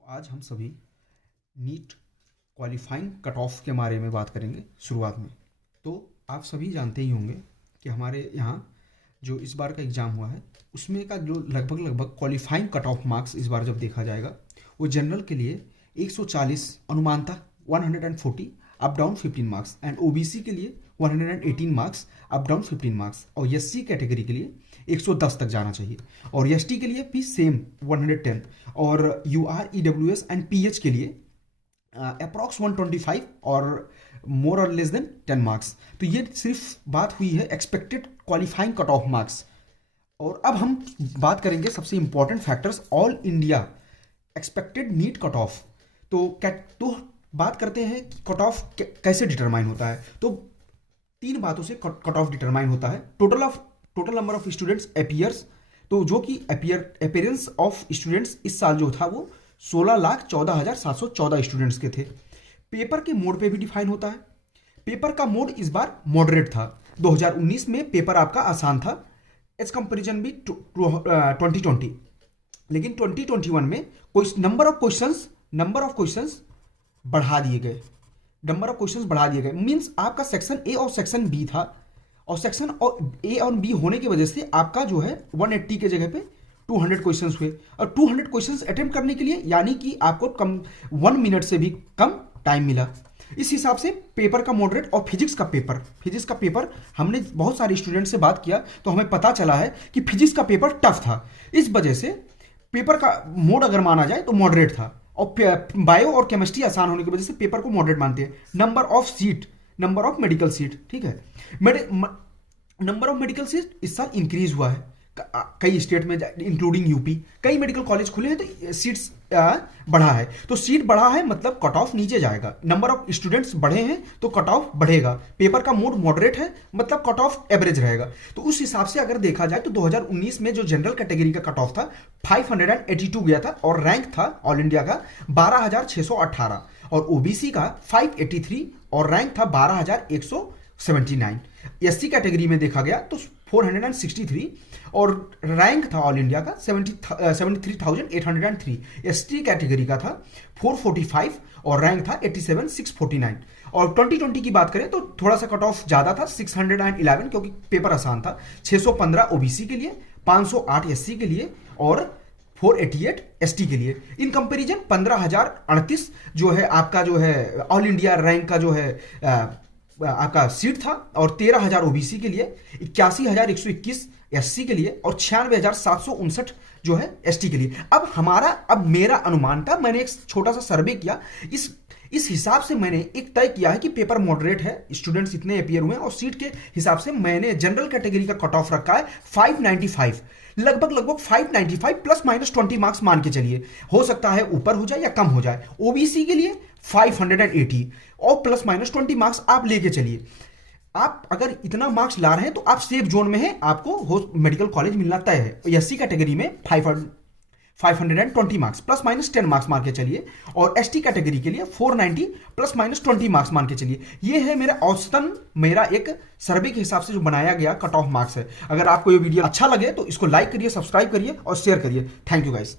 तो आज हम सभी नीट क्वालिफाइंग कट ऑफ के बारे में बात करेंगे शुरुआत में। तो आप सभी जानते ही होंगे कि हमारे यहाँ जो इस बार का एग्ज़ाम हुआ है उसमें का जो लगभग क्वालिफाइंग कट ऑफ मार्क्स इस बार जब देखा जाएगा वो जनरल के लिए 140 अनुमानतः 140 up down 15 marks and OBC के लिए 118 मार्क्स अप डाउन 15 मार्क्स और एससी कैटेगरी के लिए 110 तक जाना चाहिए और एसटी के लिए भी सेम 110 और यूआर ईडब्ल्यूएस एंड पीएच के लिए अप्रॉक्स 125 और मोर और लेस देन 10 मार्क्स। तो ये सिर्फ बात हुई है expected qualifying cut off marks. और अब हम बात करेंगे सबसे important factors all India expected NEET cut off. तो बात करते हैं कि कट ऑफ कैसे डिटरमाइन होता है। तो तीन बातों से कट ऑफ डिटरमाइन होता है। Total number of students appears, तो जो कि अपीयरेंस ऑफ स्टूडेंट्स इस साल जो था वो 16,14,714 स्टूडेंट्स के थे। पेपर के मोड पे भी डिफाइन होता है। पेपर का मोड इस बार मॉडरेट था। 2019 में पेपर आपका आसान था एज कंपेरिजन भी 2020, लेकिन 2021 में नंबर ऑफ क्वेश्चंस बढ़ा दिए गए। मींस आपका सेक्शन ए और सेक्शन बी था और सेक्शन ए और बी होने की वजह से आपका जो है 180 के जगह पे 200 क्वेश्चंस हुए और 200 क्वेश्चंस अटेम्प्ट करने के लिए यानी कि आपको कम 1 मिनट से भी कम टाइम मिला। इस हिसाब से पेपर का मॉडरेट और फिजिक्स का पेपर हमने बहुत सारे स्टूडेंट से बात किया तो हमें पता चला है कि फिजिक्स का पेपर टफ था। इस वजह से पेपर का मोड अगर माना जाए तो मॉडरेट था और बायो और केमिस्ट्री आसान होने की वजह से पेपर को मॉडरेट मानते हैं। नंबर ऑफ मेडिकल सीट, ठीक है, नंबर ऑफ मेडिकल सीट इस साल इंक्रीज हुआ है कई स्टेट में इंक्लूडिंग यूपी। कई मेडिकल कॉलेज खुले हैं तो सीट्स बढ़ा है। तो सीट बढ़ा है मतलब कट ऑफ नीचे जाएगा। नंबर ऑफ स्टूडेंट्स बढ़े हैं तो कट ऑफ बढ़ेगा। पेपर का मोड मॉडरेट है मतलब कट ऑफ एवरेज रहेगा। तो उस हिसाब से अगर देखा जाए तो 2019 में जो जनरल कैटेगरी का कट ऑफ था 582 गया था और रैंक था ऑल इंडिया का 12,618 और ओबीसी का 583 और रैंक था 12,179। एससी कैटेगरी में देखा गया तो 463 और रैंक था ऑल इंडिया का 73,803। एसटी कैटेगरी का था 445 और रैंक था 87,649। और 2020 की बात करें तो थोड़ा सा कट ऑफ ज्यादा था 611 क्योंकि पेपर आसान था। 615 ओबीसी के लिए, 508 एससी के लिए और 488 एसटी के लिए। इन कंपैरिजन 15,038 जो है आपका जो है ऑल इंडिया रैंक का जो है आपका सीट था और 13,000 ओबीसी के लिए, 81,121 एससी के लिए और 96,759 जो है एसटी के लिए। अब मेरा अनुमान था, मैंने एक छोटा सा सर्वे किया, इस हिसाब से मैंने एक तय किया है कि पेपर मॉडरेट है, स्टूडेंट्स इतने अपीयर हुए और सीट के हिसाब से मैंने जनरल कैटेगरी का कट ऑफ रखा है 595, लगभग 595 प्लस माइनस 20 मार्क्स मान के चलिए। हो सकता है ऊपर हो जाए या कम हो जाए। ओबीसी के लिए 580 और प्लस माइनस 20 मार्क्स आप लेके चलिए। आप अगर इतना मार्क्स ला रहे हैं तो आप सेफ जोन में हैं, आपको मेडिकल कॉलेज मिलना तय है। एससी कैटेगरी में 520 मार्क्स प्लस माइनस 10 मार्क्स मान के चलिए और एसटी कैटेगरी के लिए 490 प्लस माइनस 20 मार्क्स मान के चलिए। ये है मेरा औसतन, मेरा एक सर्वे के हिसाब से जो बनाया गया कट ऑफ मार्क्स है। अगर आपको ये वीडियो अच्छा लगे तो इसको लाइक करिए, सब्सक्राइब करिए और शेयर करिए। Thank you guys.